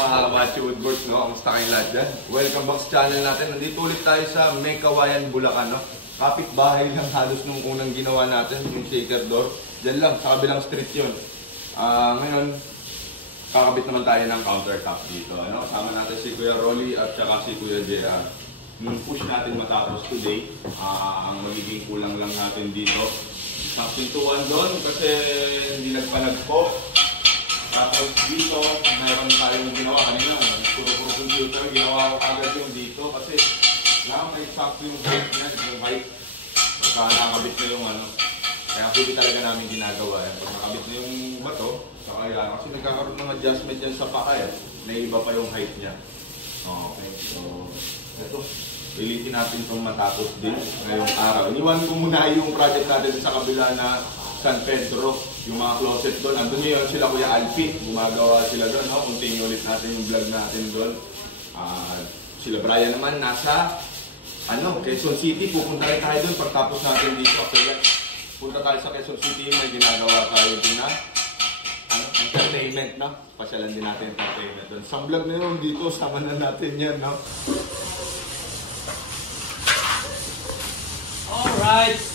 Mga Machi Woodworks, no? Kamusta kayong lahat dyan? Welcome back sa channel natin. Nandito ulit tayo sa May Kawayan, Bulacan, no? Kapit-bahay lang halos nung unang ginawa natin, yung shaker door. Diyan lang, sa kabilang street yun. Ngayon, kakabit naman tayo ng countertop dito, ano? Kasama natin si Kuya Rolly at saka si Kuya JR. Yung push natin matapos today, ang magiging kulang lang natin dito. Isang pintuan doon kasi hindi nagpanag po. Tapos dito, mayroon tayong ginawa kanina, puro computer, ginawa ko agad yung dito kasi lang may sakto yung height niya, yung height. Baka nakakabit na yung ano. Kaya hindi talaga namin ginagawa. Pag nakabit na yung bato, saka yan. Kasi nagkakaroon ng adjustment yan sa paka eh. Naiba pa yung height niya. Okay, so ito. Pilitin natin itong matapos din ngayong araw. Iniwan ko muna yung project natin sa kabila na San Pedro, yung mga closet doon. Andun ngayon sila Kuya Alfie, gumagawa sila doon. No? Continue ulit natin yung vlog natin doon. Sila Brian naman nasa Quezon City. Pupunta rin tayo doon pagtapos natin dito. Kaya punta tayo sa Quezon City, may ginagawa tayo din na entertainment. No? Pasyalan din natin entertainment doon. Sa vlog na yun dito, sama na natin yan. No? Alright!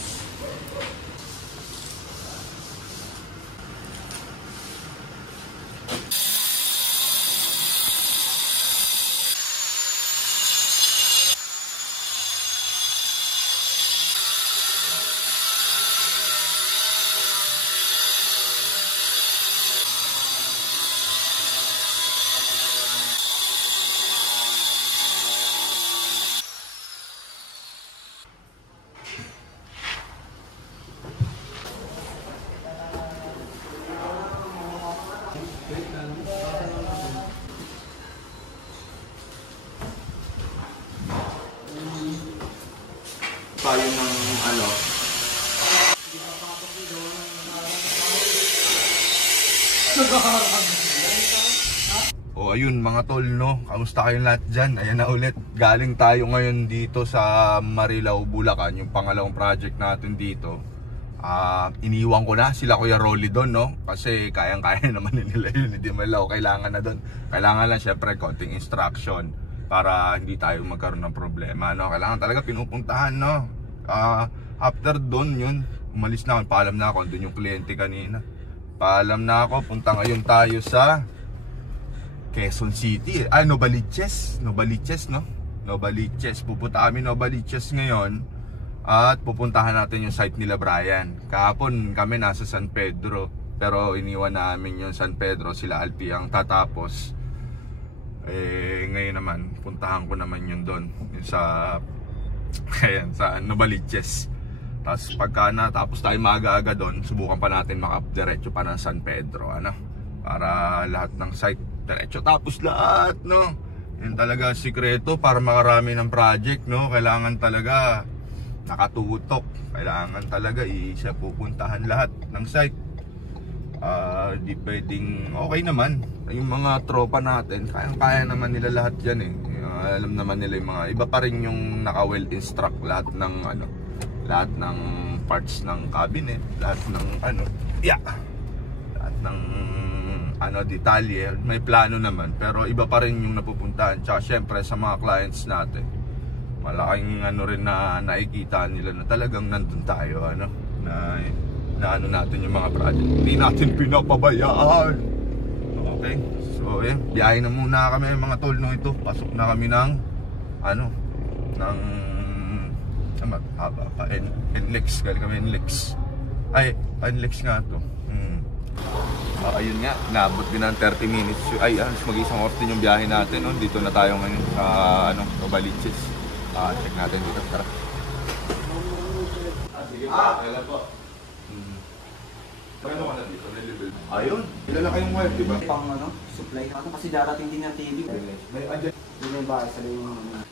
Tayo ng O ayun mga tol, no? Kamusta kayong lahat dyan? Ayan na ulit. Galing tayo ngayon dito sa Marilao, Bulacan, yung pangalawang project natin dito. Iniwan ko na sila Kuya Rolly doon, no? Kasi kayang-kaya naman nila yun. Hindi malaw, kailangan na doon. Kailangan lang syempre konting instruction para hindi tayo magkaroon ng problema, no? Kailangan talaga pinupuntahan, no? After doon yun, umalis na ako, paalam na ako, doon yung kliyente kanina. Paalam na ako, punta ngayon tayo sa Quezon City. Novaliches, no? Novaliches, pupunta kami Novaliches ngayon. At pupuntahan natin yung site nila Brian. Kahapon kami nasa San Pedro, pero iniwan namin yung San Pedro, sila Alpi ang tatapos. Ngayon naman, puntahan ko naman yun doon, sa ayan, sa Novaliches. Tapos pagka natapos tayo maaga-aga doon, subukan pa natin makadiretso pa ng San Pedro, para lahat ng site diretso tapos lahat, no? Yun talaga sikreto para makarami ng project, no? Kailangan talaga nakatutok, kailangan talaga siya pupuntahan lahat ng site. Di pwedeng, okay naman yung mga tropa natin, kaya naman nila lahat yan eh. Alam naman nila yung mga iba pa rin yung naka-well instruct lahat ng lahat ng parts ng cabinet, lahat ng lahat ng detalye, may plano naman, pero iba pa rin yung napupuntahan. Tsaka syempre sa mga clients natin, malaking rin na nakikita nila na talagang nandun tayo, na natin yung mga project, hindi natin pinapabayaan. Okay, so biyahe na muna kami mga tol, no? Ito, pasok na kami ng ng NLEX, galing kami NLEX. NLEX nga to. Ayun nga, naabot din ng 30 minutes. Mag-isang oras din yung biyahe natin, no? Dito na tayo ngayon sa Novaliches. Check natin dito. Tara. Sige pa, kailan po? Maganda ka na dito, level. Ayun, kilala kayong wire, di ba? Pang supply kasi darating din ng TV. May adyan. Hindi may bahay sa yung ayun na.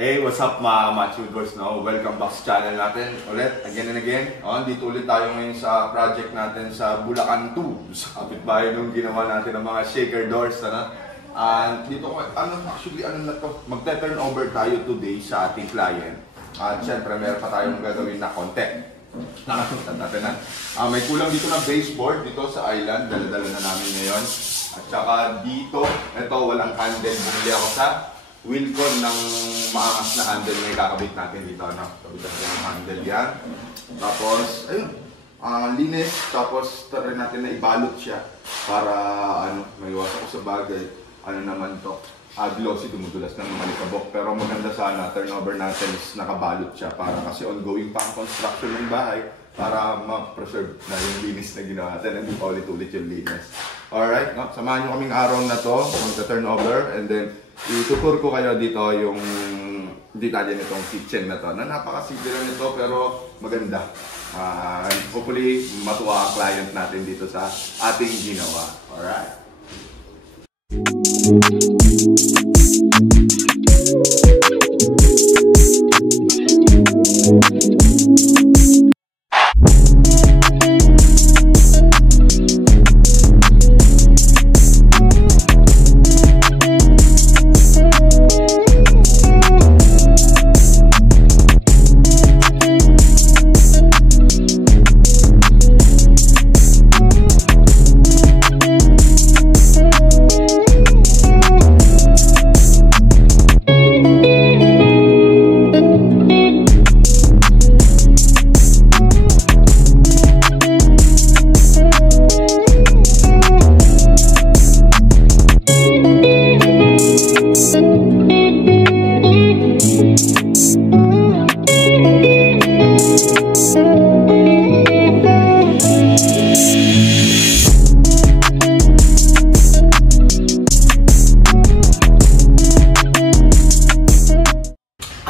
Hey, what's up mga Matchwooders, no? Welcome back sa channel natin ulit, again and again. Dito ulit tayo ngayon sa project natin sa Bulacan 2. Sa kapitbahay nung ginawa natin ng mga shaker doors, And dito, actually, na to? Magte-turnover tayo today sa ating client. At syempre, meron pa tayong gagawin na content. Nakasutan natin na. May kulang dito na baseboard dito sa island, dala-dala na namin ngayon. At saka dito, ito, walang handle. Bumili ako sa Wilcon ng maangas na handle na ikakabit natin dito, kabitan natin ng handle yan. Tapos, ayun, linis. Tapos, try natin na ibalot siya para, maiwasan ko sa bagay. Naman to, glossy, dumudulas ng malikabok. Pero maganda sana, turnover natin is nakabalot siya para kasi ongoing pa ang construction ng bahay para ma-preserve na yung linis na ginawa natin and hindi ulit-ulit yung linis. Alright, samahan nyo kaming araw na to, magta-turnover, and then itutur ko kayo dito yung detalye nitong kitchen na to. Napakasimple lang nito pero maganda. Hopefully matuwa ang client natin dito sa ating ginawa. Alright.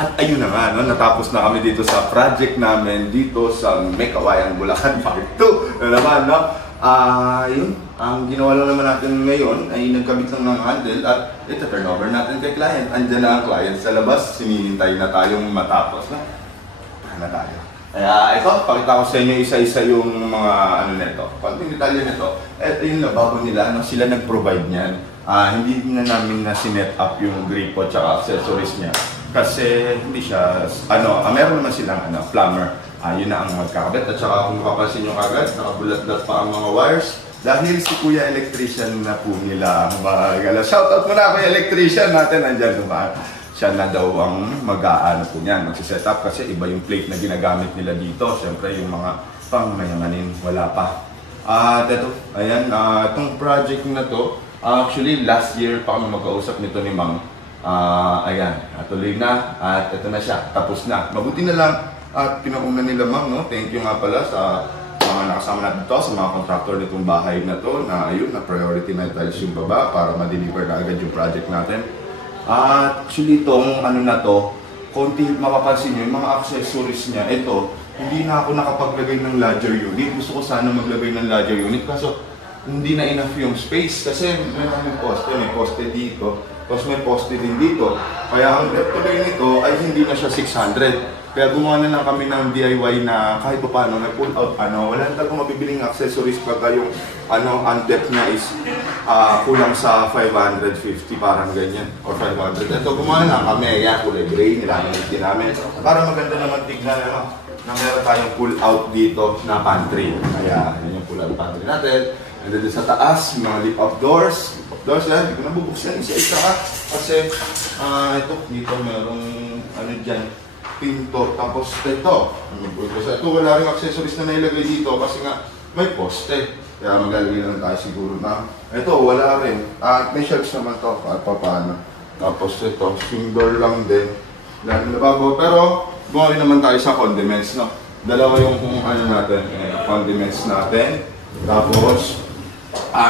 At ayun na nga, natapos na kami dito sa project namin dito sa Mekawayan, Bulacan Part 2 na naman, yun, ang ginawa lang naman natin ngayon ay nagkabit lang ng handle at ito turnover natin kay client. Andiyan na ang client sa labas, sinihintay na tayong matapos na tayo. Kaya ito, pakita ko sa inyo isa-isa yung mga nito. Konting detalye nito, ito yung lababo nila, sila nag-provide niyan. Hindi na namin na sinet up yung gripo at accessories niya. Kasi hindi siya, meron naman silang plumber. Yun na ang magkakabit. At saka kung mapapansin nyo kagad, nakabulat-lat pa ang mga wires. Dahil si Kuya Electrician na po nila ang magala. Shoutout muna Kuya Electrician natin, andyan dumaan. Siya na daw ang mag-aano po niyan, magsiset up kasi iba yung plate na ginagamit nila dito. Siyempre yung mga pangmayamanin, wala pa. At ito, ayan, itong project na to, actually last year pa kami magkausap nito ni Ma'am. Ayan, tuloy na at ito na siya, tapos na. Mabuti na lang at pinauna nila Ma'am, thank you nga pala sa mga nakasama natin dito, sa mga contractor nitong bahay na to, na ayun, na priority na tiles yung baba para ma-deliver na agad yung project natin. At actually itong na to, konti mapapansin nyo, yung mga accessories niya, ito, hindi na ako nakapaglagay ng ladder unit. Gusto ko sana maglagay ng ladder unit kaso hindi na enough yung space kasi may poste dito. Tapos may poste din dito. Kaya ang tuloy nito ay hindi na siya 600. Kaya gumawa na lang kami ng DIY na kahit pa paano, may pull out, wala na talagang mabibiling accessories pagka yung ang depth niya is kulang sa 550, parang ganyan, or 500. Ito, gumawa na lang kami, yan, kulay gray, nilaminate din namin. Para maganda naman tignan na meron tayong pull out dito na pantry. Kaya, yun yung pull out pantry natin. And then sa taas, mga lift-up doors. Doors lang, hindi ko nabubuksan isa-isa kasi ito, dito merong dyan, pinto. Tapos ito, wala rin accessories na nailagay dito kasi nga may poste. Kaya maglalagay lang tayo siguro na Ito, wala rin. May shelves naman to, kahit pa paano. Tapos ito, single lang din. Lalo na bago. Pero, gumawa rin naman tayo sa condiments, no? Dalawa yung kung ano natin, condiments natin. Tapos,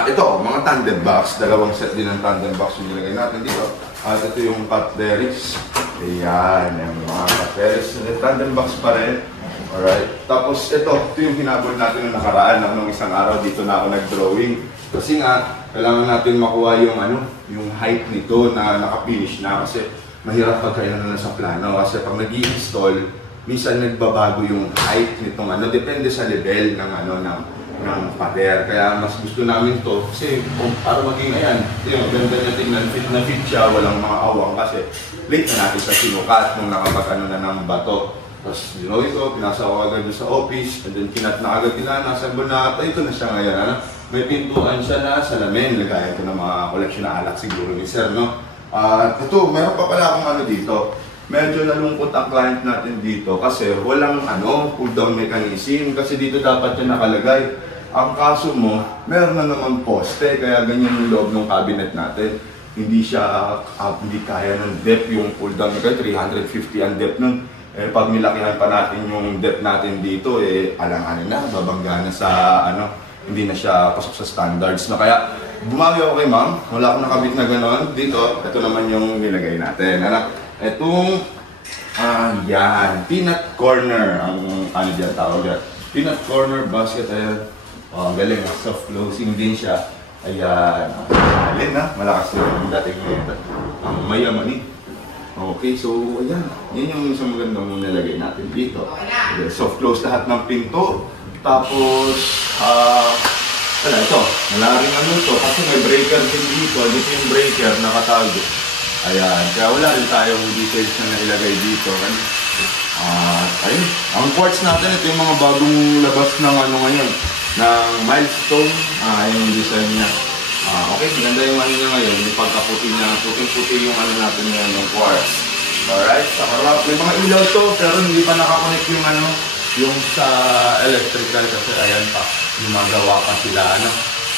ito, mga tandem box. Dalawang set din ng tandem box yung nilagay natin dito. At ito yung cutleries. Ayan, yung mga cutleries. Tandem box pa rin. Alright. Tapos ito yung hinabol natin nung nakaraan. Nung isang araw dito na ako nag-drawing. Kasi nga, kailangan natin makuha yung yung height nito na naka-finish na. Kasi mahirap pagkailan na sa plano. Kasi pag nag-i-install, minsan nagbabago yung height nitong depende sa level ng pader. Kaya mas gusto namin to kasi para maging ganda niya tingnan, fit na fit siya, walang mga awang kasi late na natin sa sinukat nung nakapag-ano na ng bato. Tapos ito, pinasa ko agad sa office, and then kinat na agad nasambol na ito na siya ngayon. May pintuan siya na salamin, lagayan ko ng mga koleksyon na alak siguro ni Sir, no? Ito, meron pa pala akong dito. Medyo nalungkot ang client natin dito kasi walang pull down mechanism kasi dito dapat yung nakalagay. Ang kaso mo, meron na naman poste kaya ganyan yung loob ng cabinet natin. Hindi siya, hindi kaya ng depth yung pull down mechanism, 350 ang depth nun. Pag nilakihan pa natin yung depth natin dito, alang-alang na, babangga na sa hindi na siya pasok sa standards. No? Kaya bumawi ako kay ma'am, wala akong nakabit na gano'n. Dito, ito naman yung nilagay natin. Itong, yan, peanut corner, ang dyan tawag yan. Peanut corner basket, ayan. Ang galing, soft closing din siya. Ayan, alin malakas yung dating nito. Ang mayaman Okay, so ayan, yan yung isang magandang nilagay natin dito. Soft close lahat ng pinto. Tapos, ito, wala rin ito kasi may breaker din dito. Dito yung breaker nakatago. Ayan, kaya wala rin tayong details na nailagay dito. Ayun, ang quartz natin, ito yung mga bagong labas ng ngayon, ng milestone. Yung design niya. Okay, maganda yung niya ngayon, yung pagkaputi niya, puting-puti yung natin ngayon ng quartz. Alright, sa harap, may mga ilaw to, pero hindi pa nakakonect yung yung sa electrical kasi ayan pa, gumagawa pa sila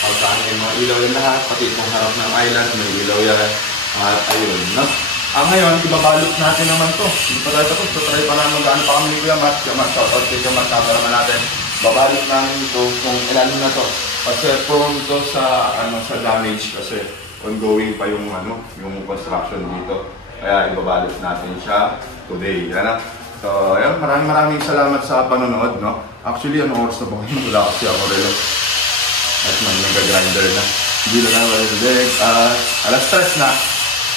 pagkaan yung mga ilaw yung lahat, pati itong harap ng island, may ilaw yan. At ayun, ngayon, ibabalot natin naman to. Hindi pa tayo tapos, try pa naman mag-ano pa kami ni Kuya Matt, shoutout kay Kuya Matt, naman natin. Babalot namin ito kung ilalim na to. Kasi prone to sa sa damage kasi ongoing pa yung yung construction dito. Kaya ibabalot natin siya today. So, ayun, maraming salamat sa panonood, no. Actually, oras na ba ngayon? Wala kasi ako relo. At nag-grinder na. Hindi na lang alas 3 na.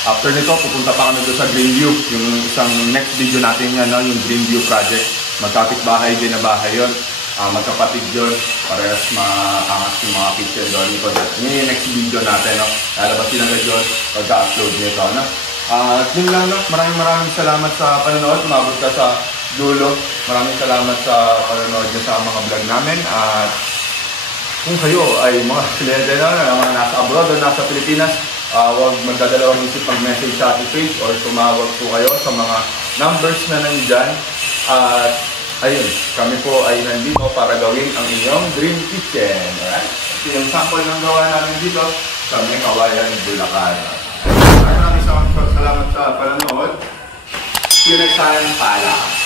After nito, pupunta pa kami doon sa Greenview. Yung isang next video natin yan, yung Greenview project. Magkapit bahay din na bahay yun. Magkapatid yun, parehas maangas yung mga kitchen doon nito. Yun yung next video natin, lalabas din agad yun pagka-upload nito. At yun lang, maraming salamat sa panonood. Umabot ka sa dulo. Maraming salamat sa panonood niya sa mga vlog namin. At kung kayo ay mga kliyente mga nasa abroad o nasa Pilipinas, huwag magdadalawang isip mag-message sa ating page or tumawag po kayo sa mga numbers na nandyan. At ayun, kami po ay nandito para gawin ang inyong dream kitchen. Alright? Ito yung sample ng gawa namin dito sa May Kawayan, Bulacan. Maraming salamat sa panonood. See you next time. Paalam.